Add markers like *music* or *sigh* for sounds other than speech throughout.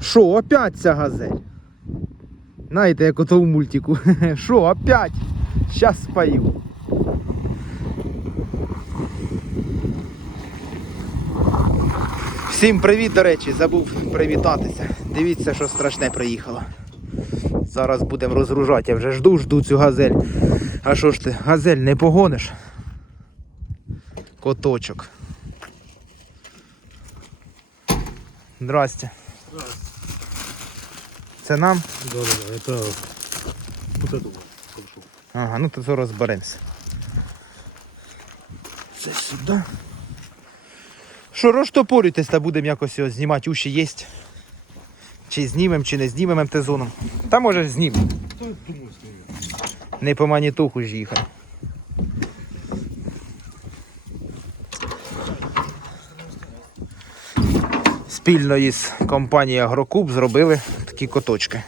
Що, опять ця газель? Знаєте, як ото в мультику. *laughs* Що, опять? Щас спою. Всім привіт, до речі, забув привітатися. Дивіться, що страшне приїхало. Зараз будемо розгружати, я вже жду, жду цю газель. А що ж ти, газель не погониш? Коточок. Здрасте. Це нам? Да, да, да, это вот эту вот. Ага, ну то зараз розберемося. Це сюди. Що, розтопорюйтесь та будемо якось його знімати, уші є. Чи знімемо, чи не знімемо МТ-зоном. Та може знімемо. Не по манітуху ж їхати. Спільно із компанією Агрокуб зробили такі коточки.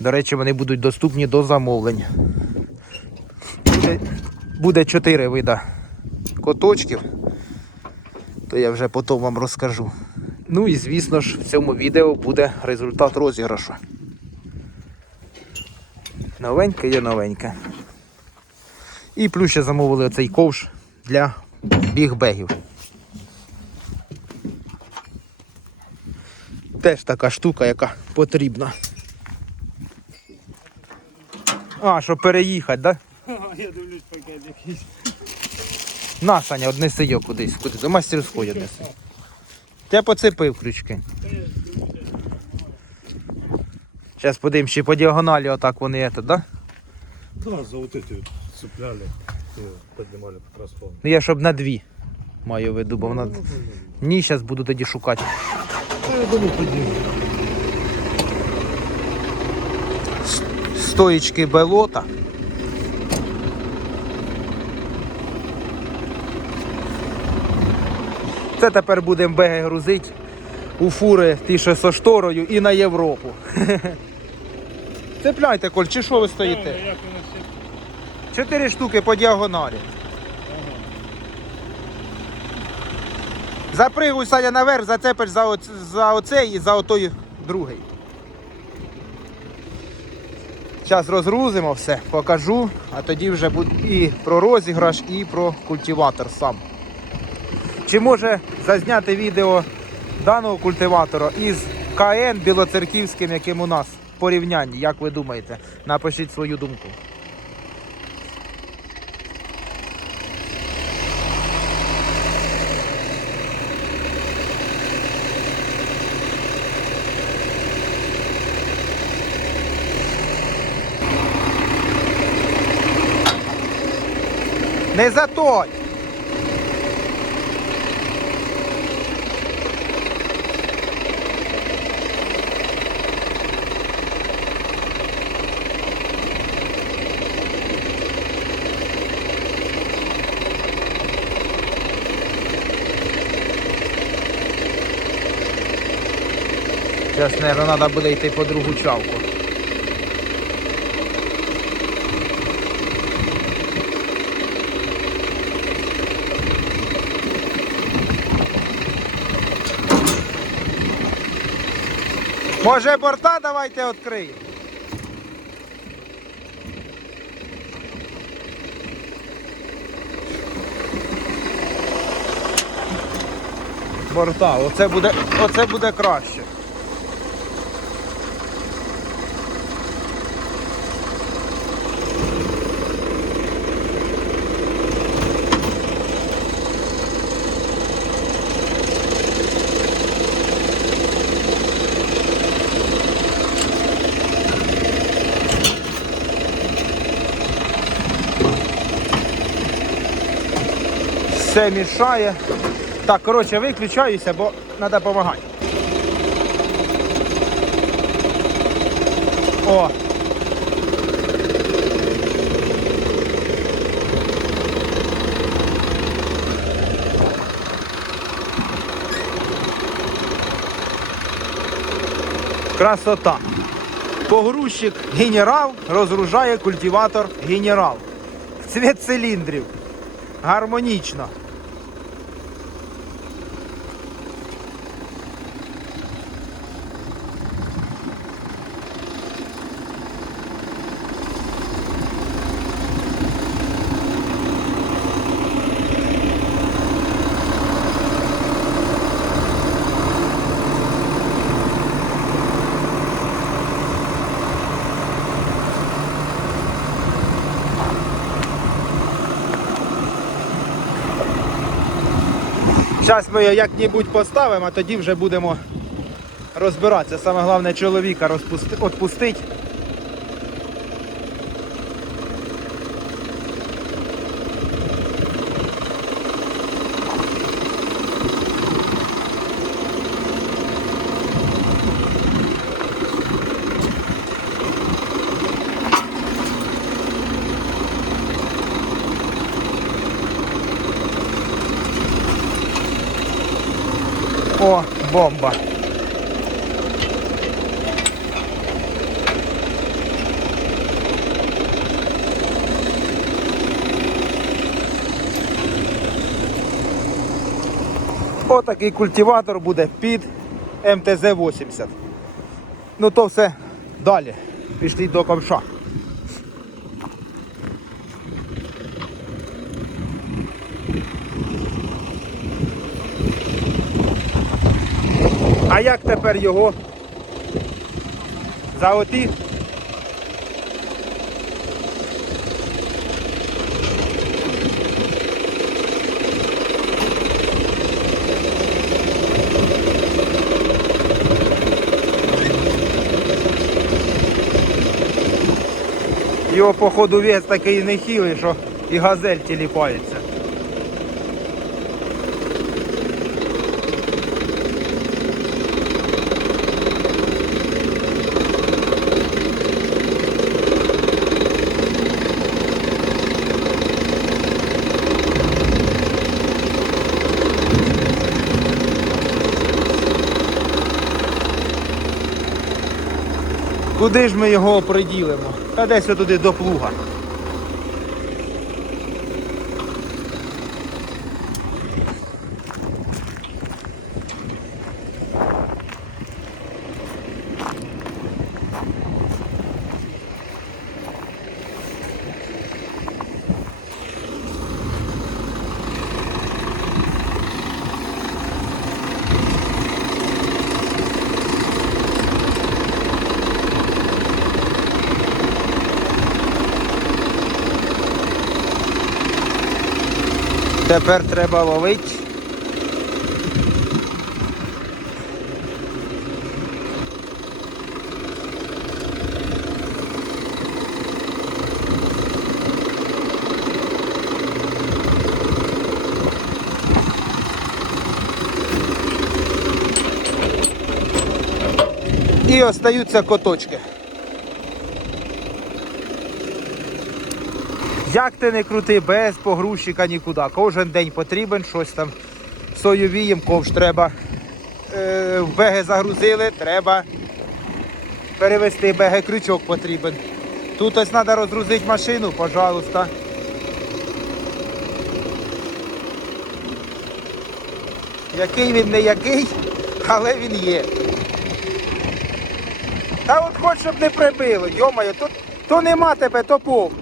До речі, вони будуть доступні до замовлень. Буде, буде 4 вида коточків, то я вже потім вам розкажу. Ну і звісно ж в цьому відео буде результат розіграшу. Новеньке є новеньке. І плюс ще замовили оцей ковш для бігбегів. Теж така штука, яка потрібна. А, щоб переїхати, так? Да? Я дивлюсь, поки якийсь. На, Саня, однеси його кудись, куди до мастерської однеси. Я поцепив крючки. Зараз подивимось, чи по діагоналі отак вони это, да? Да, за вот эти цепляли и поднимали как раз. Ну я щоб на дві маю в виду, бо вона. Ні, зараз буду тоді шукати. Да, я думаю. Стоїчки белота. Це тепер будемо беги грузити у фури ті, що со шторою і на Європу. *laughs* Цепляйте, Коль, чи що ви стоїте? Все? Чотири штуки по діагоналі. Запригуй Саня наверх, зацепиш за, оц... за оцей і за отой другий. Зараз розгрузимо все, покажу, а тоді вже буде і про розіграш, і про культиватор сам. Чи може зазняти відео даного культиватора із КН білоцерківським, яким у нас в порівнянні, як ви думаєте? Напишіть свою думку. Не затой! Зараз, мабуть, треба буде йти по другу чавку. Може борта давайте відкриємо? Борта, оце буде, оце буде краще. Все мішає. Так, коротше, виключаюся, бо треба допомагати. О! Красота. Погрузчик генерал розгружає культиватор генерал. В цвіт циліндрів. Гармонічно. Зараз ми його як-небудь поставимо, а тоді вже будемо розбиратися. Саме головне чоловіка розпусти... відпустити. О, бомба. Отакий культиватор буде під МТЗ-80. Ну то все далі. Пішли до ковша. Як тепер його? За оті? Його походу вес такий нехилий, що і газель тіліпається. Куди ж ми його приділимо? Та десь туди до плуга. Тепер треба ловити. І остаються коточки. Як ти не крути, без погрузчика нікуди. Кожен день потрібен щось там. Соєвієм ковш треба. Е, беги загрузили, треба перевести беги крючок потрібен. Тут ось треба розгрузити машину, пожалуйста. Який він не який, але він є. Та от хоч щоб не прибило, йомаю, то, то нема тебе, то повно.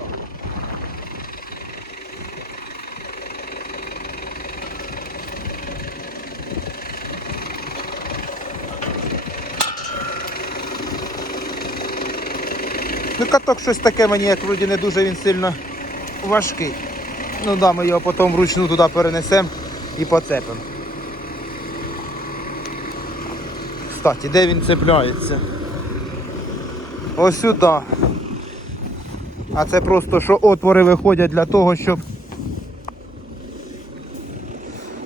Ну каток щось таке мені, як вроді не дуже він сильно важкий. Ну да, ми його потім вручну туди перенесемо і поцепимо. Кстати, де він цепляється? Ось сюди. А це просто що отвори виходять для того, щоб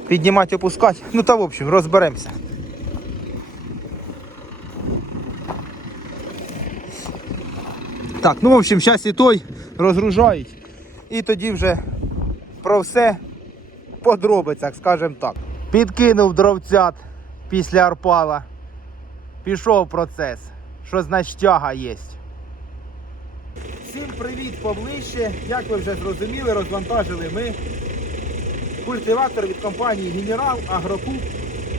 піднімати, опускати. Ну та в общем, розберемося. Так, ну в общем, зараз і той розгружають. І тоді вже про все подробицях, скажімо так. Підкинув дровцят після арпала. Пішов процес. Що значить тяга є. Всім привіт поближче. Як ви вже зрозуміли, розвантажили ми культиватор від компанії Генерал Агрокуб.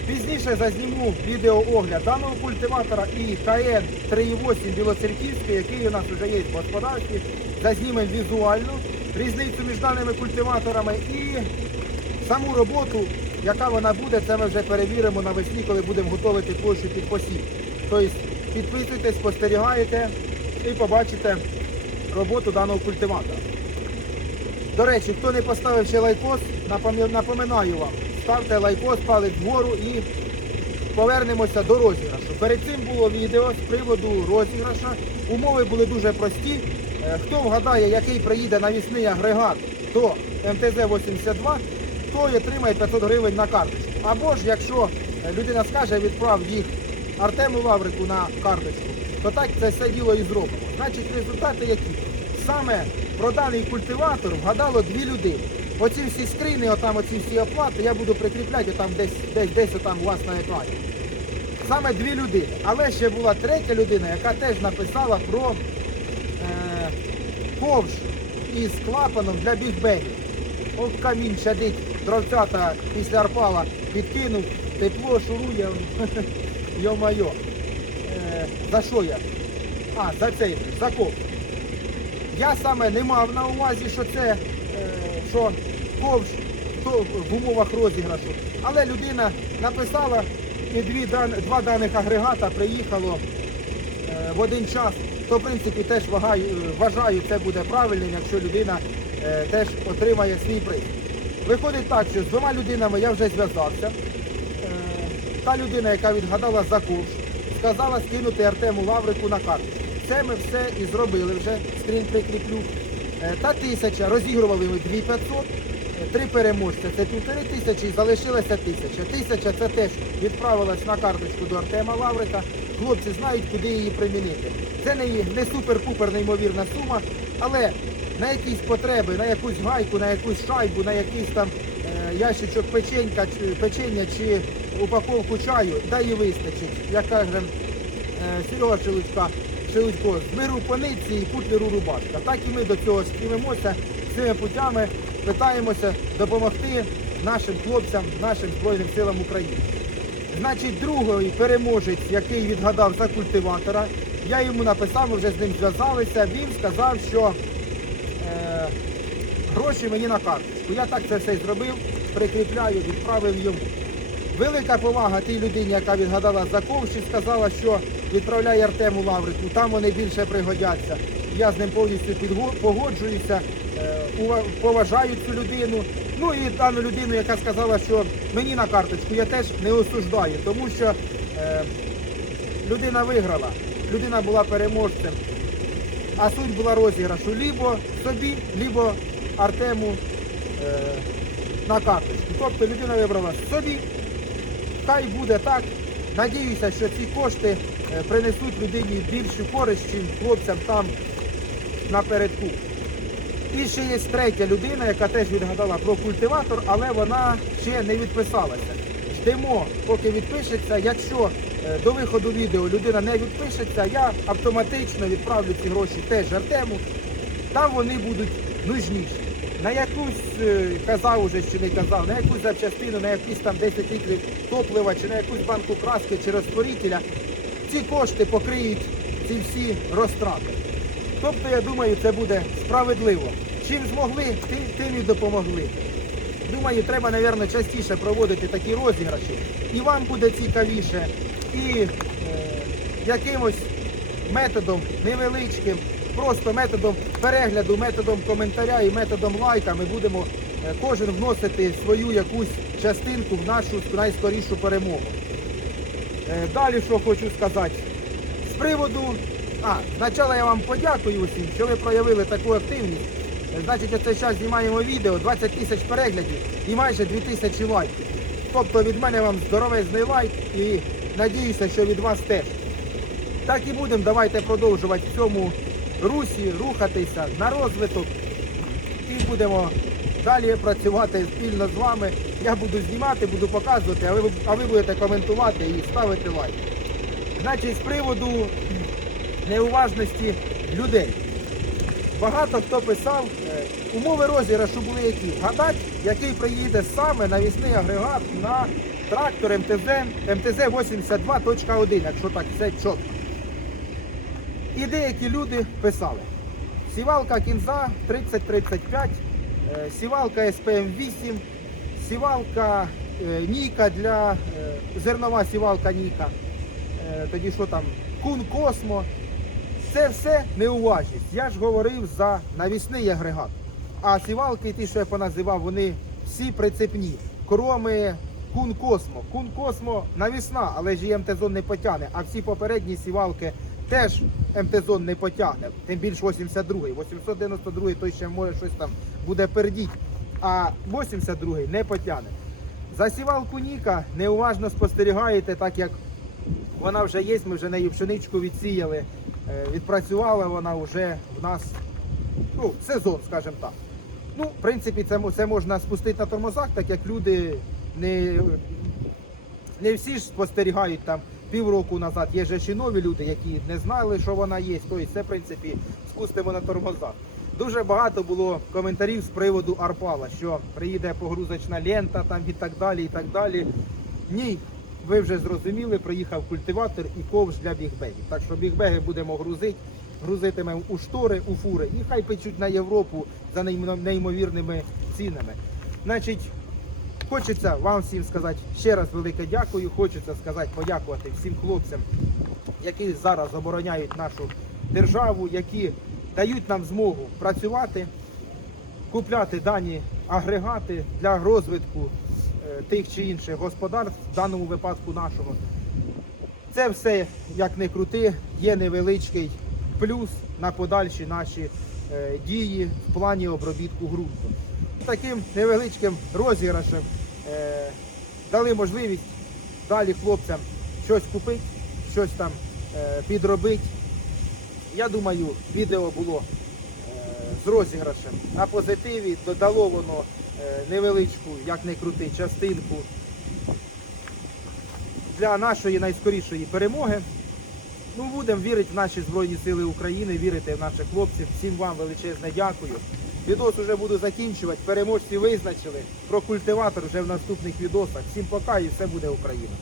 Пізніше зазніму відеоогляд даного культиватора і КН 3.8 Білоцерківський, який у нас вже є в господарстві. Зазнімемо візуально різницю між даними культиваторами і саму роботу, яка вона буде, це ми вже перевіримо навесні, коли будемо готувати площу під посів. Тобто підписуйтесь, спостерігаєте і побачите роботу даного культиватора. До речі, хто не поставив ще лайкос, напоминаю вам, ставте лайкос, палець вгору і повернемося до розіграшу. Перед цим було відео з приводу розіграша. Умови були дуже прості. Е, Хто вгадає, який приїде навісний агрегат до МТЗ-82, той отримає 500 гривень на карточку. Або ж, якщо е, людина скаже, відправ їх Артему Лаврику на карточку, то так це все діло і зробимо. Значить, результати які? Саме про даний культиватор вгадало дві людини. Оці всі скрини, отам оці всі оплати, я буду прикріпляти отам десь, десь, десь отам у вас на екрані. Саме дві людини. Але ще була третя людина, яка теж написала про е, ковш із клапаном для бігбенів. От камінь чадить, дровцята після арпала підкинув, тепло шурує. *laughs* Йо-майо. Е, за що я? А, за цей, за ковш. Я саме не мав на увазі, що це що ковш то в умовах розіграшу. Але людина написала і дві два даних агрегата приїхало е, в один час. То в принципі теж е, вважаю, це буде правильним, якщо людина е, теж отримає свій приз. Виходить так, що з двома людинами я вже зв'язався. Та людина, яка відгадала за ковш, сказала скинути Артему Лаврику на карту. Це ми все і зробили вже, скрін прикріплю. Е, Та тисяча, розігрували ми 2500, е, три переможця, це півтори тисячі, і залишилася тисяча. Тисяча це теж відправилась на карточку до Артема Лаврика. Хлопці знають, куди її примінити. Це не, не супер-пупер неймовірна сума, але на якісь потреби, на якусь гайку, на якусь шайбу, на якийсь там е, ящичок печенька, чи, печення чи упаковку чаю, да і вистачить. Як каже Серега Шелудька, Шелудько, з миру пониці і путлеру рубашка. Так і ми до цього стрімимося цими путями, питаємося допомогти нашим хлопцям, нашим Збройним силам України. Значить, другий переможець, який відгадав за культиватора, я йому написав, ми вже з ним зв'язалися. Він сказав, що е, гроші мені на карточку. Я так це все зробив, прикріпляю, відправив йому. Велика повага тій людині, яка відгадала за ковш сказала, що відправляє Артему Лаврику, там вони більше пригодяться. Я з ним повністю погоджуюся, е, поважаю цю людину. Ну і дану людину, яка сказала, що мені на карточку, я теж не осуждаю, тому що е, людина виграла, людина була переможцем. А суть була розіграшу лібо собі, лібо Артему е, на карточку. Тобто людина вибрала собі, хай буде так. Надіюся, що ці кошти принесуть людині більшу користь, чим хлопцям там напередку. І ще є третя людина, яка теж відгадала про культиватор, але вона ще не відписалася. Ждемо, поки відпишеться. Якщо е, до виходу відео людина не відпишеться, я автоматично відправлю ці гроші теж Артему. Там вони будуть нужніші. На якусь е, казав уже чи не казав, на якусь запчастину, на якісь там 10 літрів топлива, чи на якусь банку краски чи розтворителя, ці кошти покриють ці всі розтрати. Тобто, я думаю, це буде справедливо. Чим змогли, тим, і допомогли. Думаю, треба, мабуть, частіше проводити такі розіграші. І вам буде цікавіше, і е, якимось методом невеличким, просто методом перегляду, методом коментаря і методом лайка ми будемо е, кожен вносити свою якусь частинку в нашу найскорішу перемогу. Е, Далі що хочу сказати. З приводу. А, спочатку я вам подякую усім, що ви проявили таку активність. Е, Значить, оцей час знімаємо відео, 20 тисяч переглядів і майже 2 тисячі лайків. Тобто від мене вам здоровезний лайк і надіюся, що від вас теж. Так і будемо, давайте продовжувати в цьому русі, рухатися на розвиток і будемо далі працювати спільно з вами. Я буду знімати, буду показувати, а ви, а ви будете коментувати і ставити лайк. Значить, з приводу неуважності людей. Багато хто писав, е, умови розіграшу були які. Гадать, який приїде саме навісний агрегат на трактор МТЗ, МТЗ 82.1, якщо так все чітко. І деякі люди писали. Сівалка кінза 3035, е, сівалка СПМ8, сівалка е, Ніка для е, зернова сівалка Ніка. Е, Тоді що там? Кун Космо. Це все неуважність. Я ж говорив за навісний агрегат. А сівалки, ті, що я поназивав, вони всі прицепні. кроми Кун Космо. Кун Космо навісна, але ж і МТ-зон не потягне. А всі попередні сівалки теж МТ-зон не потягне. Тим більш 82-й. 892-й той ще може щось там буде пердіть. А 82-й не потягне. За сівалку Ніка неуважно спостерігаєте, так як вона вже є, ми вже нею пшеничку відсіяли, е, відпрацювала вона вже в нас ну, сезон, скажімо так. Ну, в принципі, це, це можна спустити на тормозах, так як люди не, не всі ж спостерігають там півроку назад. Є же ще нові люди, які не знали, що вона є. Тобто це, в принципі, спустимо на тормозах. Дуже багато було коментарів з приводу Арпала, що приїде погрузочна лента там і так далі. і так далі. Ні, ви вже зрозуміли, приїхав культиватор і ковш для бігбегів. Так що бігбеги будемо грузити, грузитимемо у штори, у фури, і хай печуть на Європу за неймовірними цінами. Значить, хочеться вам всім сказати ще раз велике дякую. Хочеться сказати, подякувати всім хлопцям, які зараз обороняють нашу державу, які дають нам змогу працювати, купляти дані агрегати для розвитку е, тих чи інших господарств, в даному випадку нашого. Це все, як не крути, є невеличкий плюс на подальші наші е, дії в плані обробітку ґрунту. Таким невеличким розіграшем е, дали можливість далі хлопцям щось купити, щось там е, підробити. Я думаю, відео було е, з розіграшем на позитиві, додало воно е, невеличку, як не крути, частинку для нашої найскорішої перемоги. Ну, будемо вірити в наші Збройні Сили України, вірити в наших хлопців. Всім вам величезне дякую. Відос вже буду закінчувати. Переможці визначили. Про культиватор вже в наступних відосах. Всім пока і все буде Україна.